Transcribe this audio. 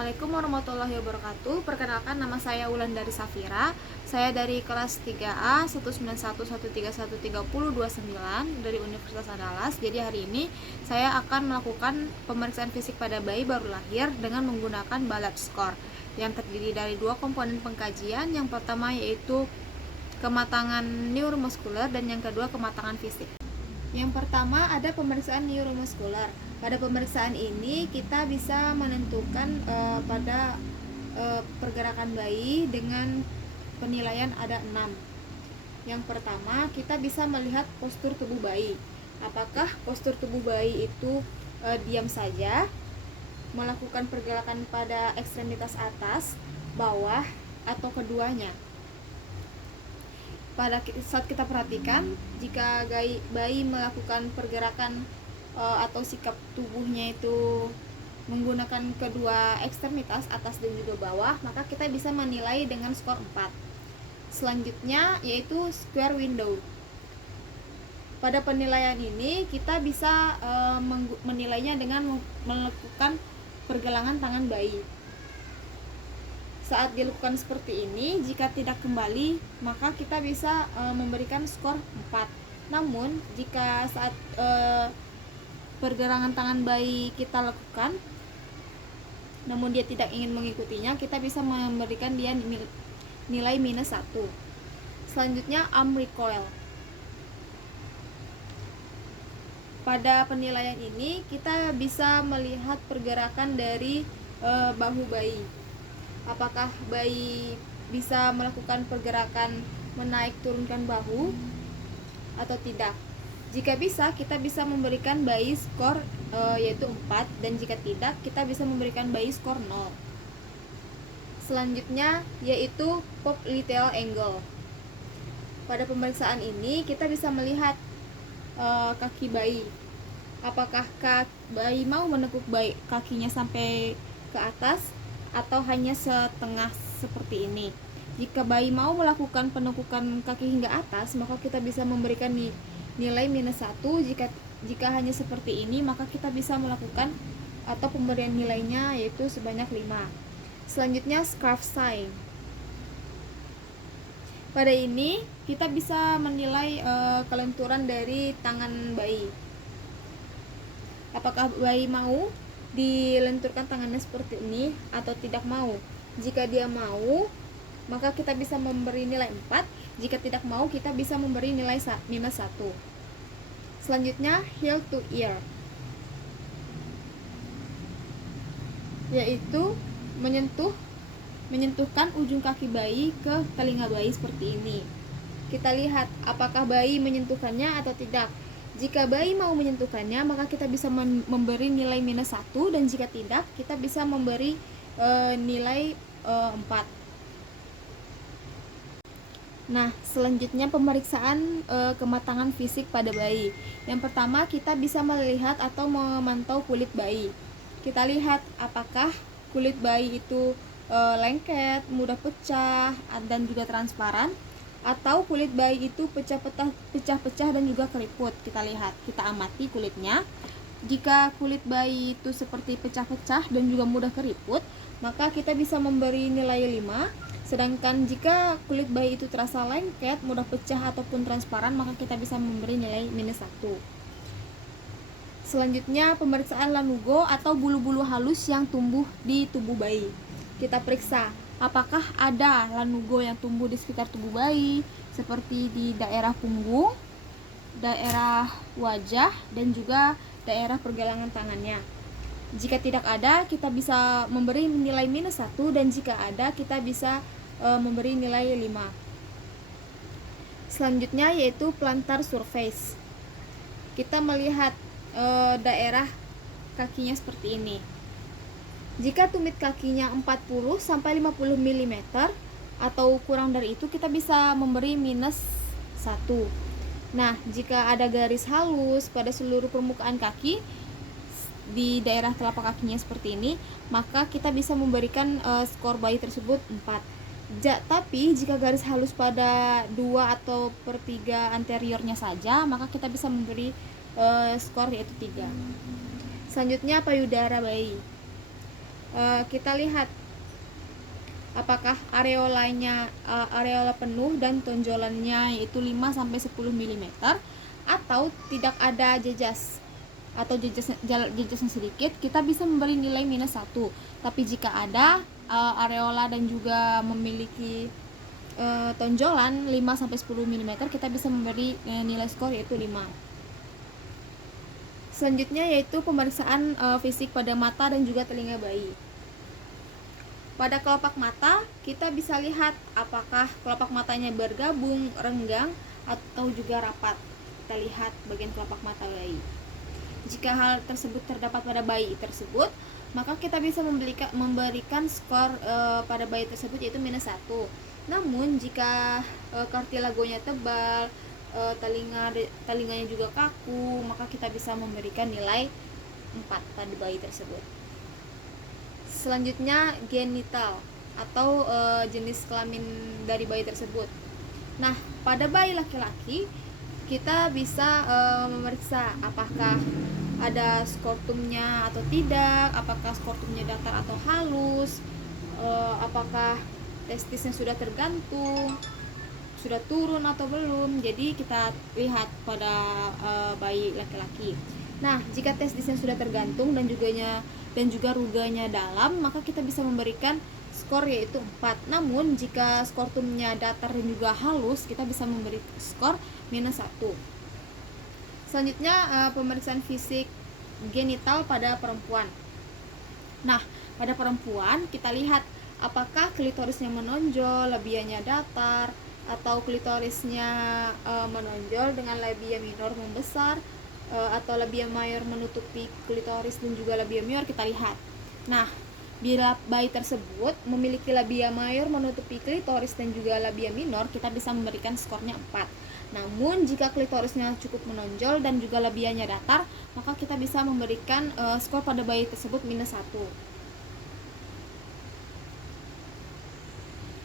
Assalamualaikum warahmatullahi wabarakatuh. Perkenalkan, nama saya Wulandari Safira. Saya dari kelas 3A 19113133029 dari Universitas Andalas. Jadi hari ini saya akan melakukan pemeriksaan fisik pada bayi baru lahir dengan menggunakan BALAB score yang terdiri dari dua komponen pengkajian. Yang pertama yaitu kematangan neuromuskuler dan yang kedua kematangan fisik. Yang pertama ada pemeriksaan neuromuskuler. Pada pemeriksaan ini kita bisa menentukan pada pergerakan bayi dengan penilaian ada 6. Yang pertama kita bisa melihat postur tubuh bayi. Apakah postur tubuh bayi itu diam saja, melakukan pergerakan pada ekstremitas atas, bawah, atau keduanya. Pada saat kita perhatikan, jika bayi melakukan pergerakan atau sikap tubuhnya itu menggunakan kedua ekstremitas atas dan juga bawah, maka kita bisa menilai dengan skor 4. Selanjutnya yaitu square window. Pada penilaian ini kita bisa menilainya dengan melakukan pergelangan tangan bayi. Saat dilakukan seperti ini, jika tidak kembali, maka kita bisa memberikan skor 4. Namun, jika saat pergelangan tangan bayi kita lakukan, namun dia tidak ingin mengikutinya, kita bisa memberikan dia nilai -1. Selanjutnya, arm recoil. Pada penilaian ini, kita bisa melihat pergerakan dari bahu bayi. Apakah bayi bisa melakukan pergerakan menaik turunkan bahu atau tidak. Jika bisa, kita bisa memberikan bayi skor yaitu 4, dan jika tidak, kita bisa memberikan bayi skor 0. Selanjutnya yaitu popliteal angle. Pada pemeriksaan ini kita bisa melihat kaki bayi. Apakah bayi mau menekuk kakinya sampai ke atas atau hanya setengah seperti ini. Jika bayi mau melakukan penekukan kaki hingga atas, maka kita bisa memberikan nilai -1. Jika hanya seperti ini, maka kita bisa melakukan atau pemberian nilainya yaitu sebanyak 5. Selanjutnya scarf sign. Pada ini kita bisa menilai kelenturan dari tangan bayi. Apakah bayi mau dilenturkan tangannya seperti ini atau tidak mau. Jika dia mau, maka kita bisa memberi nilai 4. Jika tidak mau, kita bisa memberi nilai -1. Selanjutnya heel to ear, yaitu menyentuhkan ujung kaki bayi ke telinga bayi seperti ini. Kita lihat apakah bayi menyentuhkannya atau tidak. Jika bayi mau menyentuhkannya, maka kita bisa memberi nilai -1, dan jika tidak, kita bisa memberi nilai 4. Nah, selanjutnya pemeriksaan kematangan fisik pada bayi. Yang pertama, kita bisa melihat atau memantau kulit bayi. Kita lihat apakah kulit bayi itu lengket, mudah pecah, dan juga transparan, atau kulit bayi itu pecah-pecah dan juga keriput. Kita lihat, kita amati kulitnya. Jika kulit bayi itu seperti pecah-pecah dan juga mudah keriput, maka kita bisa memberi nilai 5. Sedangkan jika kulit bayi itu terasa lengket, mudah pecah ataupun transparan, maka kita bisa memberi nilai -1. Selanjutnya pemeriksaan lanugo atau bulu-bulu halus yang tumbuh di tubuh bayi. Kita periksa apakah ada lanugo yang tumbuh di sekitar tubuh bayi, seperti di daerah punggung, daerah wajah, dan juga daerah pergelangan tangannya. Jika tidak ada, kita bisa memberi nilai -1, dan jika ada, kita bisa memberi nilai 5. Selanjutnya yaitu plantar surface. Kita melihat daerah kakinya seperti ini. Jika tumit kakinya 40-50 mm atau kurang dari itu, kita bisa memberi -1. Nah, jika ada garis halus pada seluruh permukaan kaki di daerah telapak kakinya seperti ini, maka kita bisa memberikan skor bayi tersebut 4. Tapi jika garis halus pada 2 atau per 3 anteriornya saja, maka kita bisa memberi skor yaitu 3. Selanjutnya payudara bayi. Kita lihat apakah areola penuh dan tonjolannya yaitu 5 sampai 10 mm atau tidak ada jejas atau jejasnya sedikit, kita bisa memberi nilai -1. Tapi jika ada areola dan juga memiliki tonjolan 5 sampai 10 mm, kita bisa memberi nilai skor yaitu 5. Selanjutnya yaitu pemeriksaan fisik pada mata dan juga telinga bayi. Pada kelopak mata, kita bisa lihat apakah kelopak matanya bergabung, renggang, atau juga rapat. Kita lihat bagian kelopak mata bayi. Jika hal tersebut terdapat pada bayi tersebut, maka kita bisa memberikan skor pada bayi tersebut yaitu -1. Namun jika kartilagonya tebal, telinganya juga kaku, maka kita bisa memberikan nilai 4 pada bayi tersebut. Selanjutnya genital atau jenis kelamin dari bayi tersebut. Nah, pada bayi laki-laki kita bisa memeriksa apakah ada skortumnya atau tidak, apakah skortumnya datar atau halus, apakah testisnya sudah tergantung, sudah turun atau belum. Jadi kita lihat pada bayi laki-laki. Nah, jika testisnya sudah tergantung dan juga ruganya dalam, maka kita bisa memberikan skor yaitu 4. Namun jika skortumnya datar dan juga halus, kita bisa memberi skor -1. Selanjutnya pemeriksaan fisik genital pada perempuan. Nah, pada perempuan kita lihat apakah klitorisnya menonjol, labianya datar, atau klitorisnya menonjol dengan labia minor membesar, atau labia mayor menutupi klitoris dan juga labia minor. Kita lihat. Nah, bila bayi tersebut memiliki labia mayor menutupi klitoris dan juga labia minor, kita bisa memberikan skornya 4. Namun jika klitorisnya cukup menonjol dan juga labianya datar, maka kita bisa memberikan skor pada bayi tersebut -1.